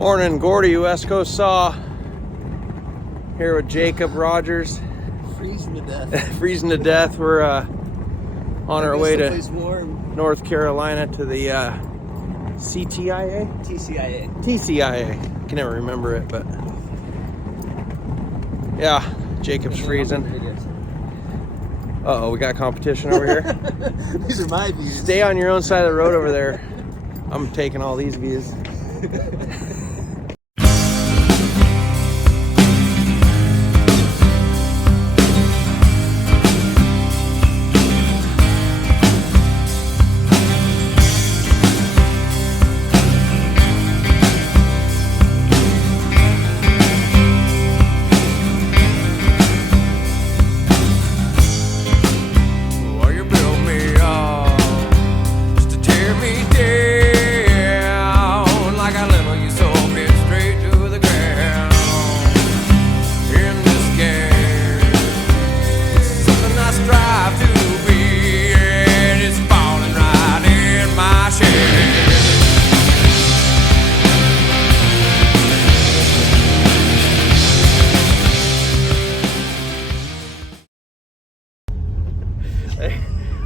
Morning, Gordy, West Coast Saw. Here with Jacob Rogers. Freezing to death. Freezing to death. We're on our way to warm. North Carolina to the CTIA? TCIA. I can never remember it, but yeah, Jacob's freezing. Uh-oh, we got competition over here. These are my views. Stay on your own side of the road over there. I'm taking all these views.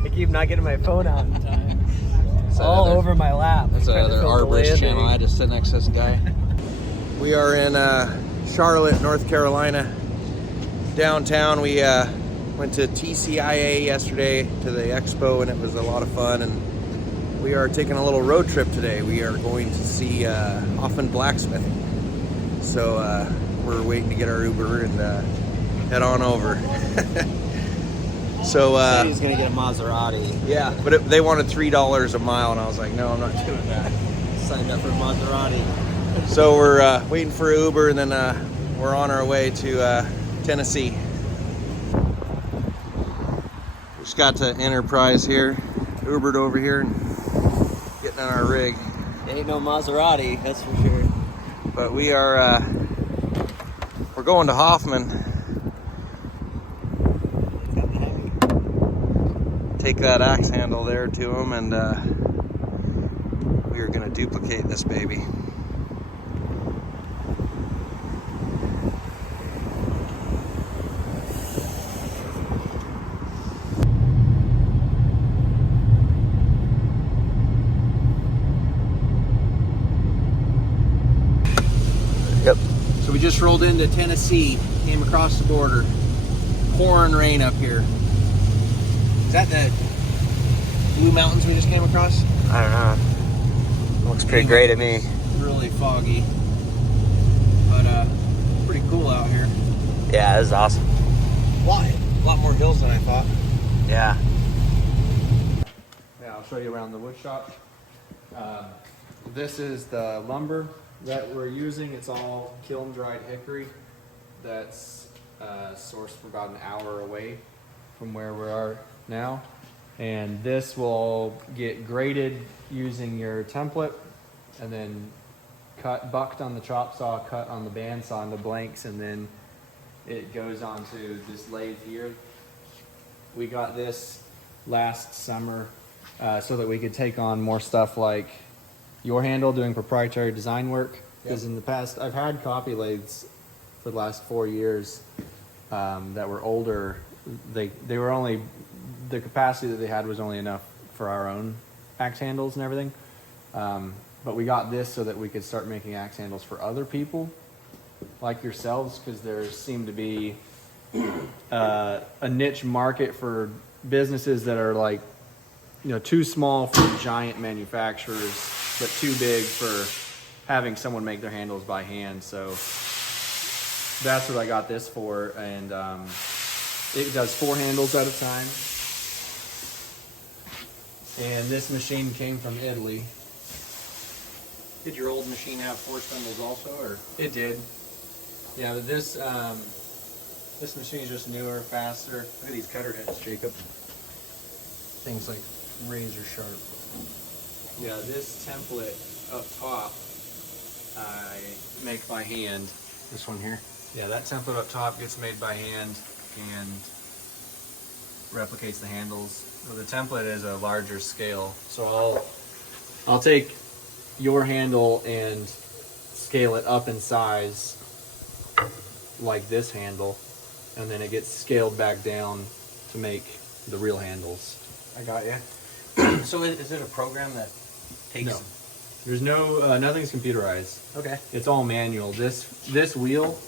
I keep not getting my phone out in time. It's all over my lap. That's another Arborist channel. I had to sit next to this guy. We are in Charlotte, North Carolina. Downtown, we went to TCIA yesterday to the expo, and it was a lot of fun. And we are taking a little road trip today. We are going to see Hoffman Blacksmithing. So we're waiting to get our Uber and head on over. So he's gonna get a Maserati. Yeah, but they wanted $3 a mile, and I was like, no, I'm not doing that. Signed up for a Maserati. So we're waiting for Uber, and then we're on our way to Tennessee. Just got to Enterprise here, Ubered over here, and getting in our rig. Ain't no Maserati, that's for sure. But we are we're going to Hoffman. Take that axe handle there to him, and we are going to duplicate this baby. Yep. So we just rolled into Tennessee, came across the border. Pouring rain up here. Is that the Blue Mountains we just came across? I don't know. Looks pretty gray to me. Really foggy, but pretty cool out here. Yeah, this is awesome. A lot more hills than I thought. Yeah. Yeah, I'll show you around the wood shop. This is the lumber that we're using. It's all kiln dried hickory that's sourced from about an hour away from where we are now. And this will get graded using your template, and then bucked on the chop saw, cut on the bandsaw into blanks, and then it goes onto this lathe here. We got this last summer so that we could take on more stuff like your handle, doing proprietary design work. Because in the past, I've had copy lathes for the last 4 years that were older. They were only, the capacity that they had was only enough for our own axe handles and everything. But we got this so that we could start making axe handles for other people like yourselves, because there seemed to be a niche market for businesses that are like, you know, too small for giant manufacturers, but too big for having someone make their handles by hand. So that's what I got this for, and it does 4 handles at a time. And this machine came from Italy. Did your old machine have 4 spindles also, or? It did. Yeah, but this machine is just newer, faster. Look at these cutter heads, Jacob. Things like razor sharp. Yeah, this template up top, I make by hand. This one here. Yeah, that template up top gets made by hand and replicates the handles. So the template is a larger scale. So I'll take your handle and scale it up in size like this handle, and then it gets scaled back down to make the real handles. I got you. So is it a program that takes? No. There's no, nothing's computerized. Okay. It's all manual. This wheel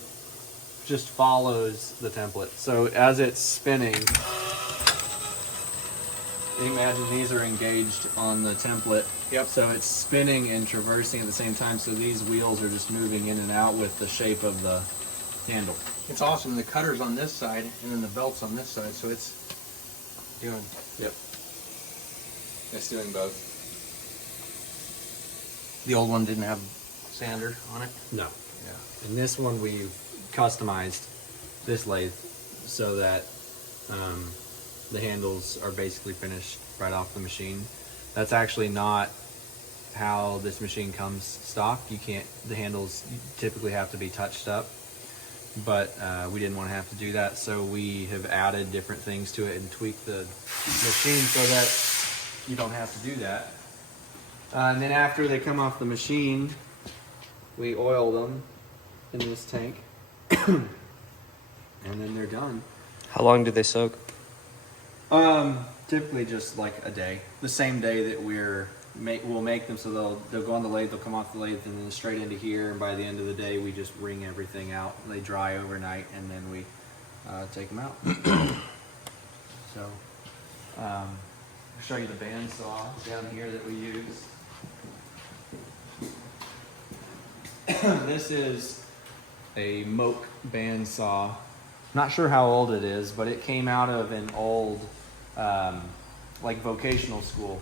just follows the template. So as it's spinning, imagine these are engaged on the template. Yep. So it's spinning and traversing at the same time. So these wheels are just moving in and out with the shape of the handle. It's awesome. The cutter's on this side and then the belt's on this side, so it's doing. Yep. It's doing both. The old one didn't have sander on it. No. Yeah. And this one we've customized this lathe so that the handles are basically finished right off the machine. That's actually not how this machine comes stock. You can't, the handles typically have to be touched up, but we didn't want to have to do that, so we have added different things to it and tweaked the machine so that you don't have to do that. And then after they come off the machine, we oil them in this tank, and then they're done. How long do they soak? Typically just like a day. The same day that we'll make them, so they'll go on the lathe, they'll come off the lathe, and then straight into here. And by the end of the day, we just wring everything out. They dry overnight, and then we take them out. So, I'll show you the bandsaw down here that we use. This is a Moke bandsaw. Not sure how old it is, but it came out of an old like vocational school,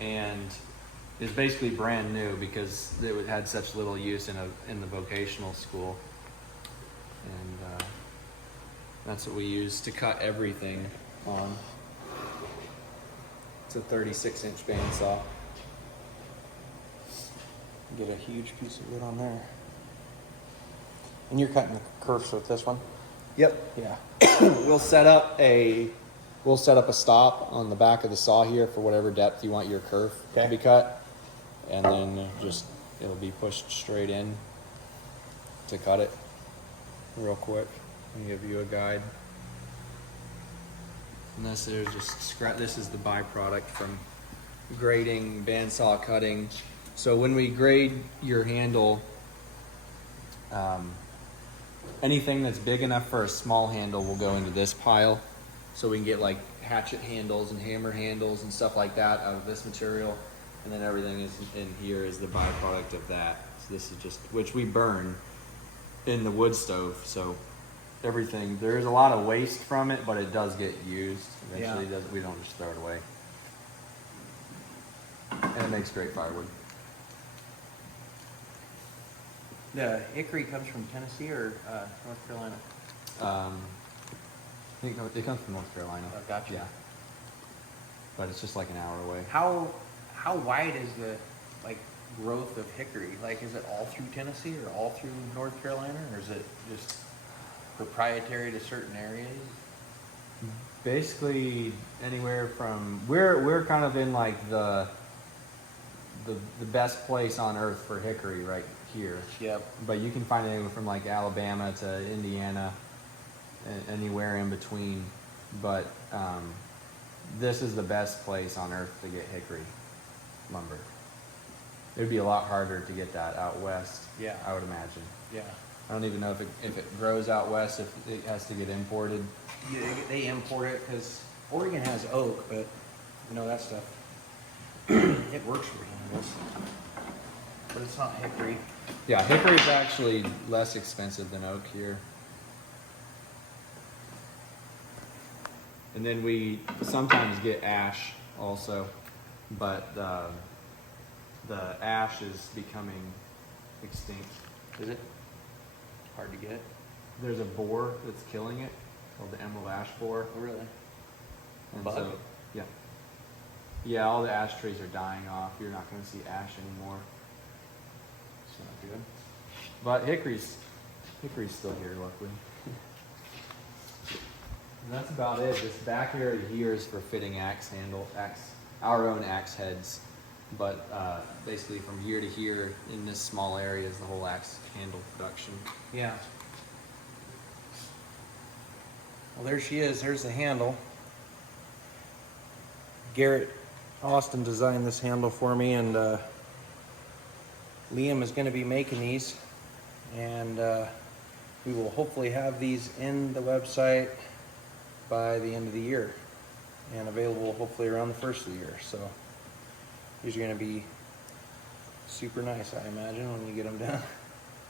and is basically brand new because it had such little use in the vocational school, and that's what we use to cut everything on. It's a 36-inch bandsaw. Get a huge piece of wood on there. And you're cutting the curves with this one? Yep. Yeah. We'll set up a stop on the back of the saw here for whatever depth you want your curve to be cut, and then it'll be pushed straight in to cut it real quick and give you a guide. And this is this is the byproduct from grading, bandsaw cutting. So when we grade your handle, anything that's big enough for a small handle will go into this pile. So we can get like hatchet handles and hammer handles and stuff like that out of this material. And then everything is in here is the byproduct of that. So this is just, which we burn in the wood stove. So everything, there's a lot of waste from it, but it does get used. Eventually we don't just throw it away. And it makes great firewood. The hickory comes from Tennessee or North Carolina? I think it comes from North Carolina. Oh, gotcha. Yeah. But it's just like an hour away. How wide is the growth of hickory? Like, is it all through Tennessee or all through North Carolina, or is it just proprietary to certain areas? Basically anywhere from we're kind of in like the best place on earth for hickory right here. Yep. But you can find anywhere from like Alabama to Indiana, anywhere in between. But this is the best place on earth to get hickory lumber. It would be a lot harder to get that out west. Yeah. I would imagine. Yeah. I don't even know if it grows out west, if it has to get imported. Yeah, they import it because Oregon has oak, but that stuff it works for handles, but it's not hickory. Yeah, hickory is actually less expensive than oak here. And then we sometimes get ash also, but the ash is becoming extinct. Is it hard to get? There's a boar that's killing it called the emerald ash boar. Oh, really? And Bug? so, yeah, all the ash trees are dying off. You're not going to see ash anymore. It's not good. But hickory's still here, luckily. And that's about it. This back area here is for fitting our own axe heads. But basically from here to here in this small area is the whole axe handle production. Yeah. Well, there she is. There's the handle. Garrett Austin designed this handle for me, and Liam is going to be making these, and we will hopefully have these in the website by the end of the year and available hopefully around the first of the year. So these are going to be super nice, I imagine, when you get them done.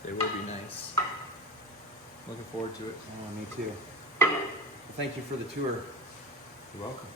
They will be nice. Looking forward to it. Oh, me too. Well, thank you for the tour. You're welcome.